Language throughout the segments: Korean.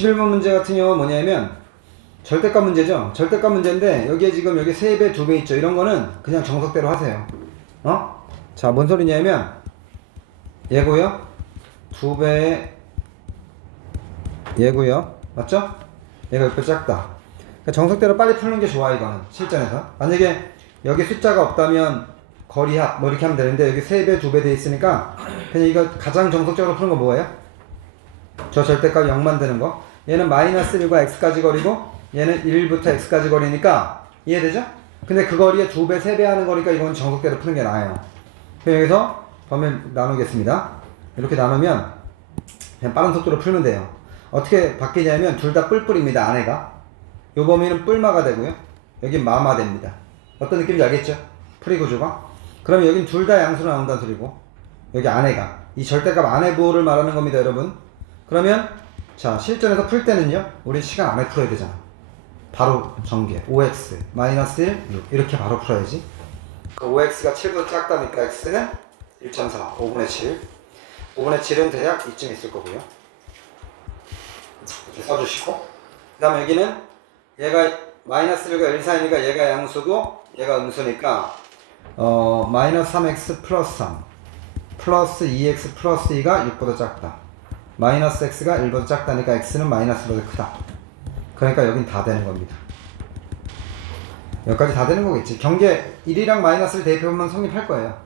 11번 문제 같은 경우는 뭐냐면 절대값 문제죠. 절대값 문제인데 여기에 지금 여기 3배, 2배 있죠. 이런 거는 그냥 정석대로 하세요. 어? 자, 뭔 소리냐면 얘고요. 2배의 얘고요. 맞죠? 얘가 6배 작다. 그러니까 정석대로 빨리 푸는 게 좋아 이거는 실전에서. 만약에 여기 숫자가 없다면 거리합 뭐 이렇게 하면 되는데 여기 3배, 2배 돼 있으니까 그냥 이거 가장 정석적으로 푸는 거 뭐예요? 저 절대값 0만 되는 거. 얘는 마이너스 1과 x까지 거리고 얘는 1부터 x까지 거리니까 이해되죠? 근데 그 거리에 2배, 3배 하는 거니까 이건 정석대로 푸는 게 나아요. 그럼 여기서 범위를 나누겠습니다. 이렇게 나누면 그냥 빠른 속도로 풀면 돼요. 어떻게 바뀌냐면 둘 다 뿔뿔입니다. 안에가. 요 범위는 뿔마가 되고요. 여긴 마마 됩니다. 어떤 느낌인지 알겠죠? 풀이 구조가. 그러면 여긴 둘 다 양수로 나온다는 소리고 여기 안에가 이 절대값 안에 부호를 말하는 겁니다, 여러분. 그러면 자 실전에서 풀 때는요, 우리 시간 안에 풀어야 되잖아. 바로 전개 5x 마이너스 1 6 이렇게 바로 풀어야지. 그 5x가 7보다 작다니까 x는 1.4 5분의 7 5분의 7은 대략 이쯤 있을 거고요. 이렇게 써주시고 그 다음에 여기는 얘가 마이너스 1과 1 사이니까 얘가 양수고 얘가 음수니까 어 마이너스 3x 플러스 3 플러스 2x 플러스 2가 6보다 작다 마이너스 x가 1보다 작다니까 x는 마이너스보다 크다. 그러니까 여긴 다 되는 겁니다. 여기까지 다 되는 거겠지. 경계 1이랑 마이너스를 대입해보면 성립할 거예요.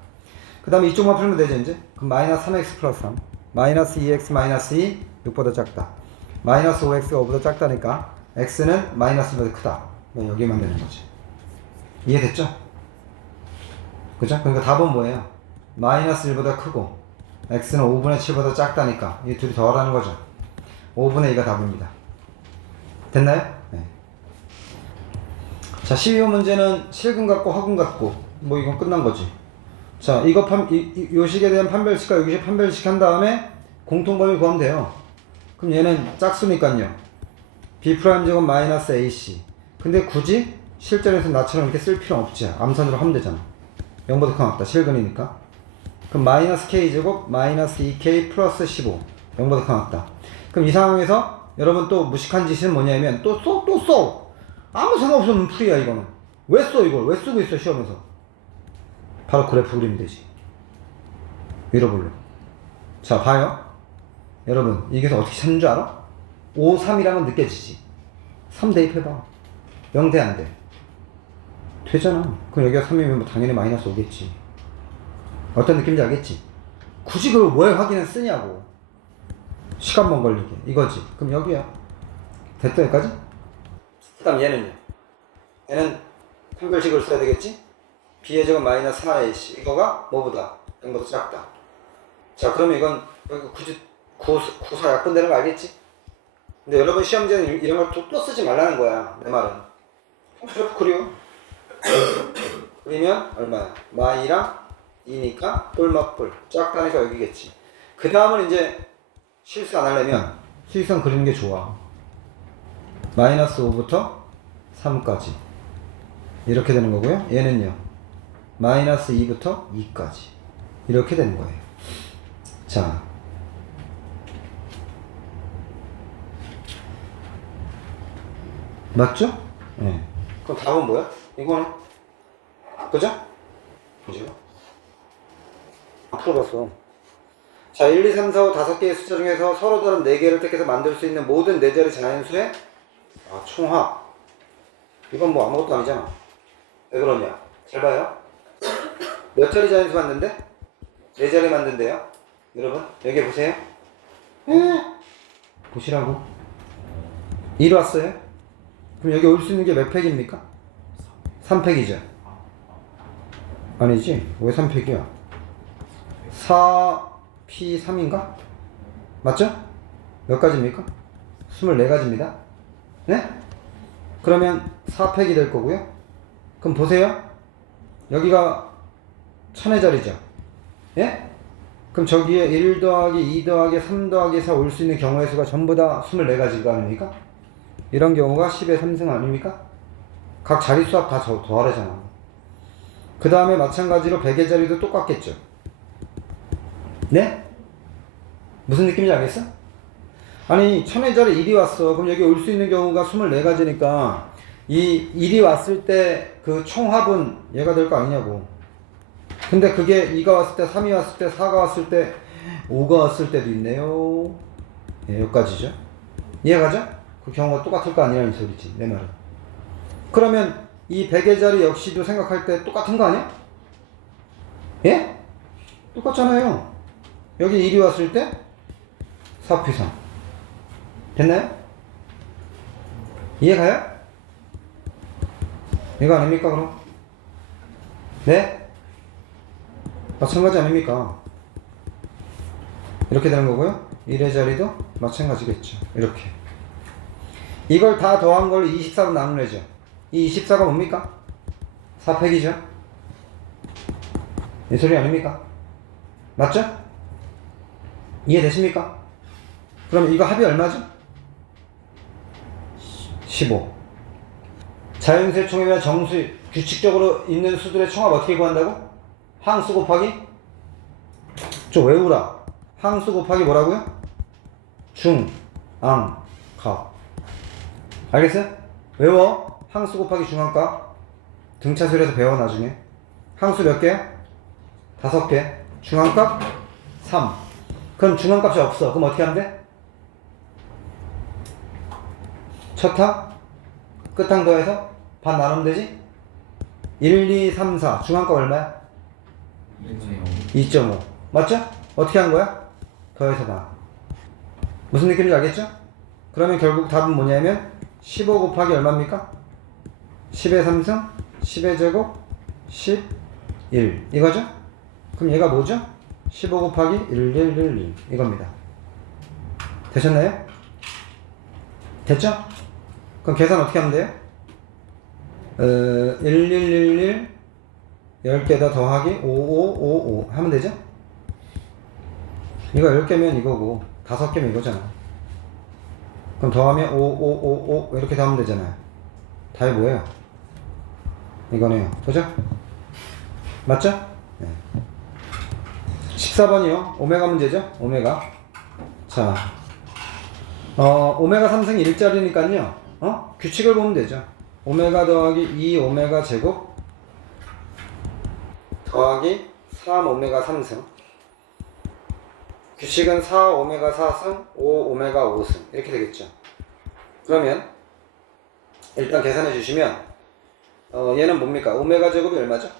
그 다음에 이쪽만 풀면 되죠 이제? 그럼 마이너스 3x 플러스 3 마이너스 2x 마이너스 2 6보다 작다. 마이너스 5x가 5보다 작다니까 x는 마이너스보다 크다. 네, 여기만 되는 거지. 이해됐죠? 그죠? 그러니까 답은 뭐예요? 마이너스 1보다 크고 x는 5분의 7보다 작다니까. 이 둘이 더하라는 거죠. 5분의 2가 답입니다. 됐나요? 네. 자 12호 문제는 실근 같고 화근 같고 뭐 이건 끝난 거지. 자 이거 판, 이, 이 요식에 대한 판별식과 요식 판별식 한 다음에 공통범위 구하면 돼요. 그럼 얘는 짝수니까요? B 프라임 제곱 마이너스 ac 근데 굳이 실전에서 나처럼 이렇게 쓸 필요 없지. 암산으로 하면 되잖아. 0보다 큰 같다 실근이니까 그럼 마이너스 k 제곱 마이너스 2k 플러스 15 0보다 큰 같다. 그럼 이 상황에서 여러분 또 무식한 짓은 뭐냐면 또 써 또써 아무 없으면 풀이야 이거는. 왜 써 이걸? 왜 쓰고 있어 시험에서? 바로 그래프 그리면 되지. 밀어볼로. 자 봐요. 여러분 이게서 어떻게 찾는 줄 알아? 5, 3이라면 느껴지지. 3 대입해봐. 0 대 안돼. 되잖아. 그럼 여기가 3이면 뭐 당연히 마이너스 오겠지 어떤 느낌인지 알겠지? 굳이 그걸 왜 확인을 쓰냐고 시간만 걸리게 이거지 그럼 여기야 됐다 여기까지? 그 다음 얘는요 얘는 판별식을 써야 되겠지? b의 제곱 마이너스 4ac 이거가 뭐보다 0보다 작다 자 그러면 이건 여기 굳이 구, 구사 약분되는 거 알겠지? 근데 여러분 시험지에는 이- 이런 걸 또 쓰지 말라는 거야 내 말은 그래프 그려 그리면 얼마야? 마이랑 2니까 뿔맛뿔 작다니까 여기겠지 그 다음은 이제 실수 안 하려면 수익선 그리는 게 좋아 마이너스 5부터 3까지 이렇게 되는 거고요 얘는요 마이너스 2부터 2까지 이렇게 되는 거예요 자 맞죠? 네. 그럼 답은 뭐야? 이거네 그죠? 그죠? 안 풀어봤어. 자, 1, 2, 3, 4, 5, 5개의 숫자 중에서 서로 다른 4개를 택해서 만들 수 있는 모든 4자리 자연수의 아, 총합. 이건 뭐 아무것도 아니잖아. 왜 그러냐? 잘 봐요. 몇 자리 자연수 만든대? 4자리 만든대요. 여러분, 여기 보세요. 보시라고. 1 왔어요? 그럼 여기 올 수 있는 게 몇 팩입니까? 3팩이죠. 아니지. 왜 3팩이야? 4P3인가? 맞죠? 몇 가지입니까? 24가지입니다. 네? 그러면 4팩이 될 거고요. 그럼 보세요. 여기가 천의 자리죠. 예? 그럼 저기에 1 더하기 2 더하기 3 더하기 4 올 수 있는 경우의 수가 전부 다 24가지가 아닙니까? 이런 경우가 10의 3승 아닙니까? 각 자릿수 합다 더하래잖아. 그 다음에 마찬가지로 100의 자리도 똑같겠죠. 네? 무슨 느낌인지 알겠어? 아니 천의 자리 1이 왔어. 그럼 여기 올 수 있는 경우가 24가지니까 이 1이 왔을 때 그 총합은 얘가 될 거 아니냐고. 근데 그게 2가 왔을 때 3이 왔을 때 4가 왔을 때 5가 왔을 때도 있네요. 예, 여기까지죠. 이해가죠? 그 경우가 똑같을 거 아니라는 소리지 내 말은. 그러면 이 100의 자리 역시도 생각할 때 똑같은 거 아니야? 예? 똑같잖아요. 여기 1이 왔을 때 4피상. 됐나요? 이해가요? 이거 아닙니까, 그럼? 네? 마찬가지 아닙니까? 이렇게 되는 거고요. 1의 자리도 마찬가지겠죠. 이렇게. 이걸 다 더한 걸 24로 나누려죠. 이 24가 뭡니까? 4팩이죠. 이 소리 아닙니까? 맞죠? 이해되십니까? 그럼 이거 합이 얼마죠? 15. 자연수의 총합이나 정수, 규칙적으로 있는 수들의 총합 어떻게 구한다고? 항수 곱하기? 좀 외우라. 항수 곱하기 뭐라고요? 중, 앙, 가. 알겠어요? 외워. 항수 곱하기 중앙값. 등차수에서 배워 나중에. 항수 몇 개야? 다섯 개. 중앙값 3. 그럼 중앙값이 없어. 그럼 어떻게 하면 돼? 첫 항, 끝항 더해서 반 나누면 되지? 1, 2, 3, 4. 중앙값 얼마야? 2.5. 맞죠? 어떻게 한 거야? 더해서 반. 무슨 느낌인지 알겠죠? 그러면 결국 답은 뭐냐면 15 곱하기 얼마입니까? 10의 3승, 10의 제곱, 11. 이거죠? 그럼 얘가 뭐죠? 15 곱하기 1, 1, 1, 1 이겁니다. 되셨나요? 됐죠? 그럼 계산 어떻게 하면 돼요? 어, 1, 1, 1, 1 10개 더 더하기 5, 5, 5, 5 하면 되죠? 이거 10개면 이거고 5개면 이거잖아. 그럼 더하면 5, 5, 5, 5 이렇게 더하면 되잖아요. 답이 뭐예요? 이거네요. 그죠? 맞죠? 네. 14번이요. 오메가 문제죠? 오메가. 자, 어, 오메가 3승 1짜리니까요. 어? 규칙을 보면 되죠. 오메가 더하기 2 오메가 제곱 더하기 3 오메가 3승. 규칙은 4 오메가 4승, 5 오메가 5승. 이렇게 되겠죠. 그러면 일단 계산해 주시면 어, 얘는 뭡니까? 오메가 제곱이 얼마죠?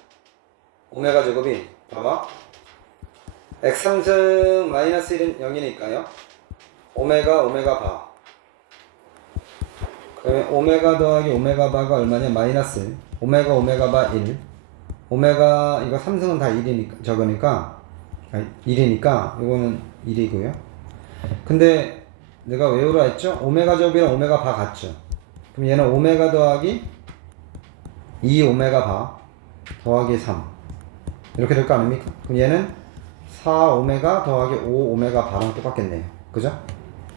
오메가 제곱이 봐봐. X3승 마이너스 1은 0이니까요. 오메가 오메가 바. 그러면 오메가 더하기 오메가 바가 얼마냐? 마이너스 1. 오메가 오메가 바 1. 오메가 이거 3승은 다 1이니까 적으니까 아, 1이니까 이거는 1이고요. 근데 내가 외우라 했죠? 오메가 제곱이랑 오메가 바 같죠? 그럼 얘는 오메가 더하기 2 오메가 바 더하기 3 이렇게 될 거 아닙니까? 그럼 얘는 4 오메가 더하기 5 오메가 바랑 똑같겠네요. 그죠?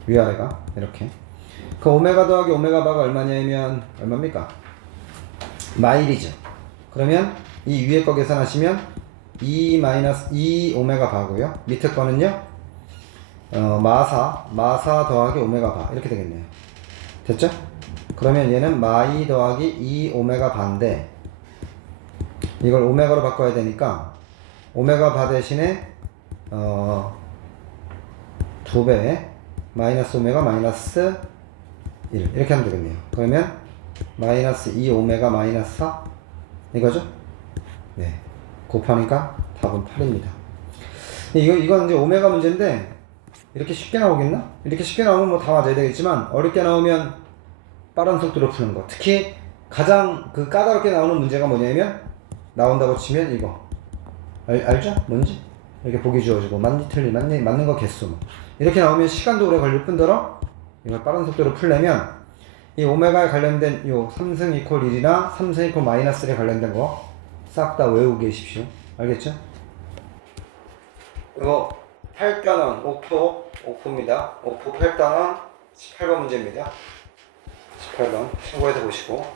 위아래가 이렇게. 그 오메가 더하기 오메가 바가 얼마냐면 얼마입니까? 마일이죠. 그러면 이 위에 거 계산하시면 2 마이너스 2 오메가 바고요. 밑에 거는요. 어, 마사 마사 더하기 오메가 바 이렇게 되겠네요. 됐죠? 그러면 얘는 마이 더하기 2 오메가 바인데 이걸 오메가로 바꿔야 되니까 오메가 바 대신에 어, 두 배, 마이너스 오메가 마이너스 1. 이렇게 하면 되겠네요. 그러면 마이너스 2 오메가 마이너스 4. 이거죠? 네. 곱하니까 답은 8입니다. 이거, 이건 이제 오메가 문제인데, 이렇게 쉽게 나오겠나? 이렇게 쉽게 나오면 뭐 다 맞아야 되겠지만, 어렵게 나오면 빠른 속도로 푸는 거. 특히 가장 그 까다롭게 나오는 문제가 뭐냐면, 나온다고 치면 이거. 알, 알죠? 뭔지? 이렇게 보기 주어지고 맞니 틀리 맞니 맞는 거 개수 뭐. 이렇게 나오면 시간도 오래 걸릴 뿐더러 이걸 빠른 속도로 풀려면 이 오메가에 관련된 요 3승 이퀄 1이나 3승 이퀄 마이너스 1에 관련된 거 싹 다 외우고 계십시오. 알겠죠? 이거 8단원 5포 5포입니다. 5포 8단원 18번 문제입니다. 18번 참고해서 보시고